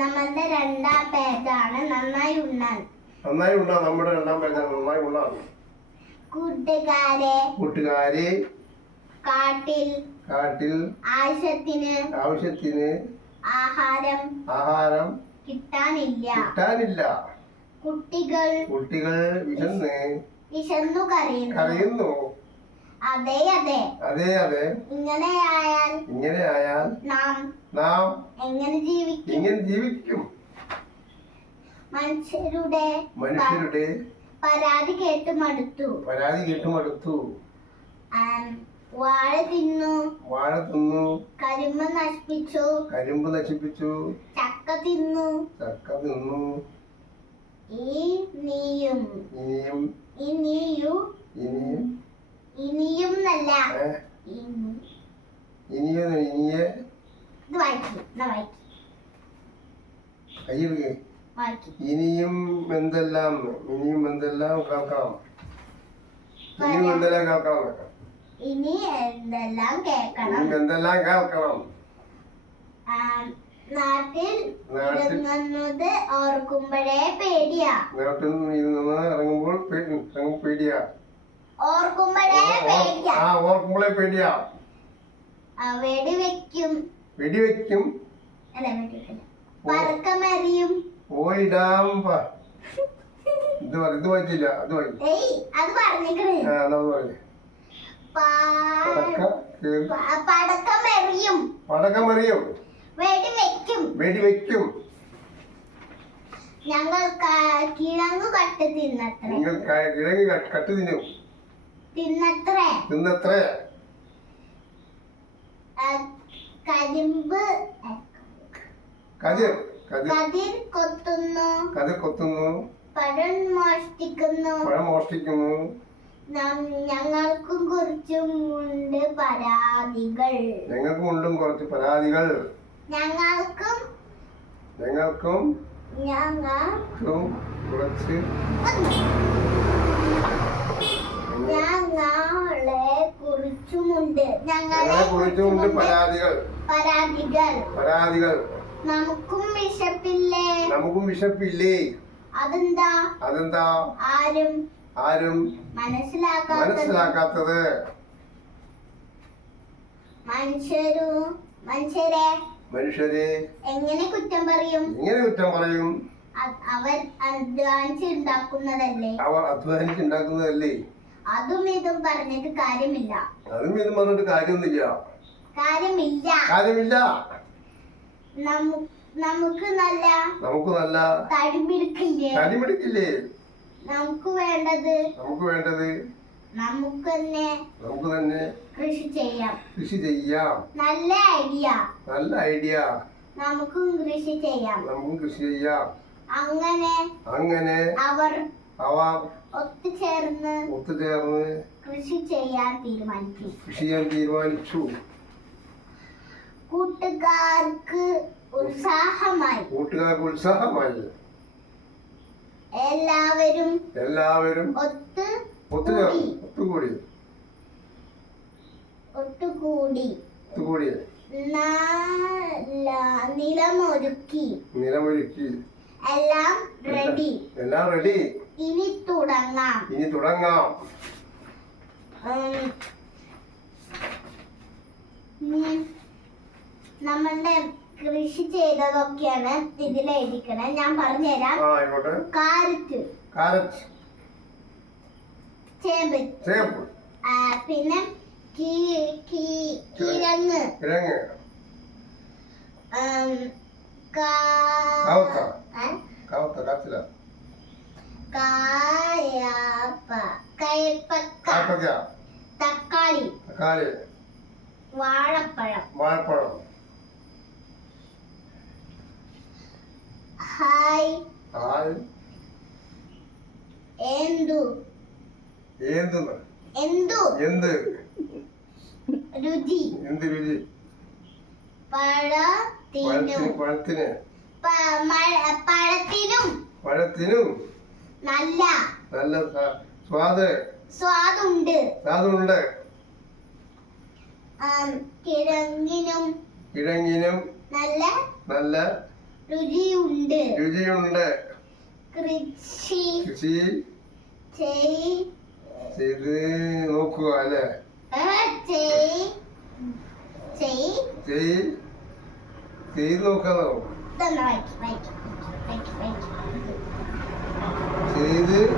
നമ്മളുടെ രണ്ടാം പേജാണ് നന്നായി ഉണ്ണാൻ. നന്നായി ഉണ്ടാ നമ്മുടെ രണ്ടാം പേജാണ് നന്നായി ഉണ്ണാൻ. കൂട്ടുകാരെ കൂട്ടുകാരെ കാട്ടിൽ കാട്ടിൽ ആവശ്യത്തിന് ആവശ്യത്തിന് ആഹാരം ആഹാരം കിട്ടാനില്ല. കിട്ടാനില്ല. കുട്ടികൾ കുട്ടികൾ വിശന്ന് വിശന്നു കരയുന്നു. കരയുന്നു. അതെ അതെ. അതെ അതെ. ഇങ്ങനെയായാൽ ഇങ്ങനെ ആയാൽ നാം നാം എങ്ങനെ ജീവിക്കും? എങ്ങനെ ജീവിക്കും. മനുഷ്യരുടെ മനുഷ്യരുടെ പരാതി കേട്ട് മടുത്തു. പരാതി കേട്ട് മടുത്തു. വാഴ തിന്നു. വാഴ തിന്നു. കരിമ്പ് നശിപ്പിച്ചു. കരിമ്പ് നശിപ്പിച്ചു. ചക്ക തിന്നു. ചക്ക തിന്നു. ഈ നീയും. ഇനിയും. ഇനിയു. ഇനിയും ഇനിയും എന്നല്ല ഇനിയും ഇനിയെ ഇത് വായിക്കും എന്നാ വായിക്കും. കയ്യിൽ ഇനിയും എന്തെല്ലാം ഇനിയും എന്തെല്ലാം കേൾക്കണം ഇനിയും എന്തെല്ലാം കേൾക്കണം ഇനി എന്തെല്ലാം കേൾക്കണം? ഇനിയും എന്തെല്ലാം കേൾക്കണം? നാട്ടിൽ ഇറങ്ങുന്നത് ഓർക്കുമ്പോഴേ പേടിയാ. നാട്ടിൽ ഇരുന്ന് ഇറങ്ങുമ്പോൾ പേടിയാ. ഓർക്കുമ്പോഴേ പേടിയാ. ആ ഓർക്കുമ്പോഴേ പേടിയാ. ആ, വെടിവെക്കും. വെടിവെക്കും. പ- ഇത് ഇത് വായിച്ചില്ല അത് വായി ഏയ് അത് പറഞ്ഞിക്കണ്. ആ അത് പറയ്. പടക്ക പാ- കേറി പ- പടക്കമെറിയും. പടക്കം അറിയും വെടിവെക്കും. വെടിവെക്കും ഞങ്ങൾ കട്ട് തിന്നത്രേ. നിങ്ങൾ കിഴങ്ങ് കട്ട് തിന്നും. തിന്നത്രേ. കരിമ്പ്. കതിർ കതിർ. കതിർ കൊത്തുന്നു. കതിർ കൊത്തുന്നു. പഴം മോഷ്ടിക്കുന്നു. പഴം മോഷ്ടിക്കുന്നു. ഞങ്ങൾക്കും കുറിച്ചും ഉണ്ട് പരാതികൾ. ഞങ്ങൾക്കും ഉണ്ടും കുറച്ച് പരാതികൾ. ഞങ്ങൾക്കും ഞങ്ങൾക്കും ഞങ്ങൾക്കും കുറച്ച് ഞങ്ങളെ കുറിച്ചുമുണ്ട് ഞങ്ങളെ കുറിച്ചുമുണ്ട് പരാതികൾ. പരാതികൾ. പരാതികൾ. നമുക്കും വിശപ്പില്ലേ? നമുക്കും വിശപ്പില്ലേ? അതെന്താ? അതെന്താ? ആരും ആരും മനസ്സിലാക്കാത്തത്. മനുഷ്യരു മനുഷ്യരെ മനുഷ്യരെ എങ്ങനെ കുറ്റം പറയും? എങ്ങനെ കുറ്റം പറയും? അവർ അധ്വാനിച്ചുണ്ടാക്കുന്നതല്ലേ? അവർ അധ്വാനിച്ചുണ്ടാക്കുന്നതല്ലേ? അതും ഇതും പറഞ്ഞിട്ട് കാര്യമില്ല. അതും ഇതും പറഞ്ഞിട്ട് കാര്യമൊന്നുമില്ല. കാര്യമില്ല. കാര്യമില്ല. നമു- നമുക്ക് നല്ല നമുക്ക് നല്ല തടിമിടുക്കില്ലേ? തടിമിടുക്കില്ലേ? നമുക്ക് വേണ്ടത് നമുക്ക് വേണ്ടത് നമുക്ക് തന്നെ നമുക്ക് തന്നെ കൃഷി ചെയ്യാം. കൃഷി ചെയ്യാം. നല്ല ഐഡിയ. നല്ല ഐഡിയ. നമുക്കും കൃഷി ചെയ്യാം. നമുക്കും കൃഷി ചെയ്യാം. അങ്ങനെ അങ്ങനെ അവർ അവ ഒത്തുചേർന്ന് ഒത്തുചേർന്ന് കൃഷി ചെയ്യാൻ തീരുമാനിച്ചു. കൃഷി ചെയ്യാൻ തീരുമാനിച്ചു. കൂട്ടുകാർക്ക് ഉത്സാഹമായി. കൂട്ടുകാർക്ക് ഉത്സാഹമായി. എല്ലാവരും എല്ലാവരും ഒത്ത് ഒത്തുചേർന്നു ഒത്തുകൂടി. ഒത്തുകൂടി. ഒത്തുകൂടി. നിലമൊരുക്കി. നിലമൊരുക്കി. എല്ലാം റെഡി എല്ലാം റെഡി ഇനി തുടങ്ങാം. ഇനി തുടങ്ങാം. നമ്മളുടെ കൃഷി ചെയ്തതൊക്കെയാണ് ഇതിൽ എഴുതിക്കണേ. ഞാൻ പറഞ്ഞുതരാം. കാരറ്റ്. കാരറ്റ്. ചേമ്പ്. ചേമ്പ്. പിന്നെ കിഴങ്ങ്. കിഴങ്ങ്. കവുത്ത? കവുത്ത കായാപ്പ കയ്പക്ക തക്കാളി. തക്കാളി. വാഴപ്പഴം. വാഴപ്പഴം. ഹായ്. ഹായ്. എന്തു? എന്തു എന്തു? എന്ത്? രുചി. എന്ത് രുചി? പഴത്തിന്. പഴത്തിന് പഴത്തിനും. പഴത്തിനും. നല്ല. നല്ല സ്വാദ്. സ്വാദുണ്ട്. സ്വാദുണ്ട്. കിഴങ്ങിനും കിഴങ്ങിനും നല്ല നല്ല രുചിയുണ്ട്. രുചിയുണ്ട്. കൃഷി കൃഷി ചെയ് ചെയ്ത് നോക്കുക അല്ലേ? ചെയ്ത് നോക്കാന്നോ? ¿Se ve?